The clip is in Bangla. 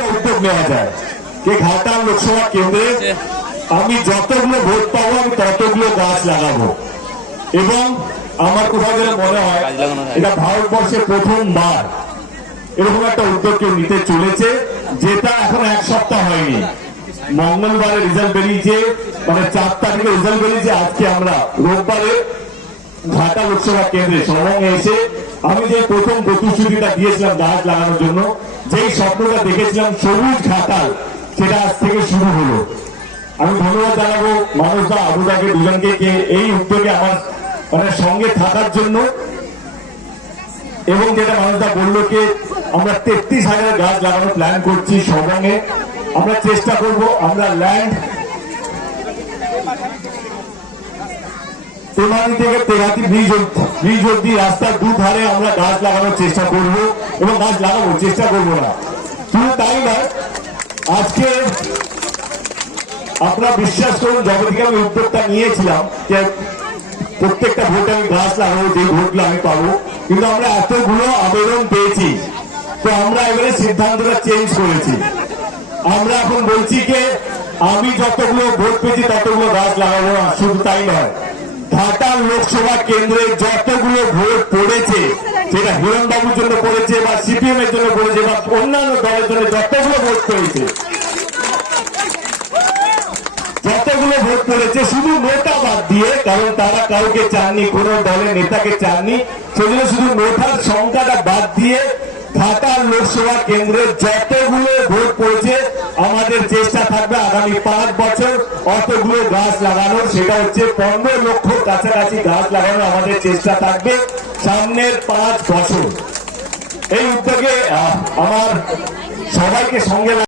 একটা উদ্যোগ নেওয়া যায়। যে ঘাটাল লোকসভা কেন্দ্রে আমি যতগুলো ভোট পাবো আমি ততগুলো গাছ লাগাবো। এবং আমার কোথাও যেন মনে হয়। এটা ভারতবর্ষে প্রথমবার এরকম একটা উদ্যোগ কেউ নিতে চলেছে যেটা এখন এক সপ্তাহ হয়নি। মঙ্গলবারে রেজাল্ট বেরিয়েছে মানে চার তারিখে রেজাল্ট বেরিয়েছে আজকে আমরা রোববারে ঢাকা লোকসভা কেন্দ্রে সবঙ্গে এসে আমি যে প্রথম প্রতিশ্রুতিটা দিয়েছিলাম গাছ লাগানোর জন্য যেই স্বপ্নটা দেখেছিলাম সবুজ খাতাল সেটা আজ থেকে শুরু হলো। আমি ধন্যবাদ জানাব মানুষদা আবুদাকে দুজনকে কে এই উদ্যোগে আমার মানে সঙ্গে থাকার জন্য। এবং যেটা মানুষদা বলল কে আমরা তেত্রিশ হাজার গাছ লাগানোর প্ল্যান করছি সবঙ্গে আমরা চেষ্টা করব, আমরা ল্যান্ড তেমানি থেকে তেঘাতি ব্রিজ ব্রিজ অব্দি রাস্তার দুধারে আমরা গাছ লাগানোর চেষ্টা করব এবং গাছ লাগাবো, চেষ্টা করব না। শুধু তাই নয়, আজকে আপনারা বিশ্বাস করুন যবে থেকে আমি উদ্যোগটা নিয়েছিলাম যে প্রত্যেকটা ভোটে আমি গাছ লাগাবো, যে ভোটগুলো আমি পাবো, কিন্তু আমরা এতগুলো আবেদন পেয়েছি তো আমরা এবারে সিদ্ধান্তটা চেঞ্জ করেছি। আমরা এখন বলছি যে আমি যতগুলো ভোট পেয়েছি ততগুলো গাছ লাগাবো না, শুধু তাই নয়। ঘাটাল লোকসভা কেন্দ্রে যতগুলো ভোট পড়েছে, সেটা হিরণবাবুর জন্য পড়েছে বা সিপিএম এর জন্য পড়েছে বা অন্যান্য দলের জন্য যতগুলো ভোট পড়েছে। যতগুলো ভোট পড়েছে, শুধু নোটা বাদ দিয়ে, কারণ তারা কাউকে চাননি, কোন দলের নেতাকে চাননি, সেজন্য শুধু নোটার সংখ্যাটা বাদ দিয়ে ঘাটাল লোকসভা কেন্দ্রে যতগুলো ভোট পড়েছে, আমাদের চেষ্টা থাকবে আগামী পাঁচ বছর অতগুলো গাছ লাগানোর, সেটা হচ্ছে পনেরো লক্ষ কাছাকাছি গাছ লাগানোর আমাদের চেষ্টা থাকবে সামনের পাঁচ বছর। এই উদ্যোগে আমার সবাইকে সঙ্গে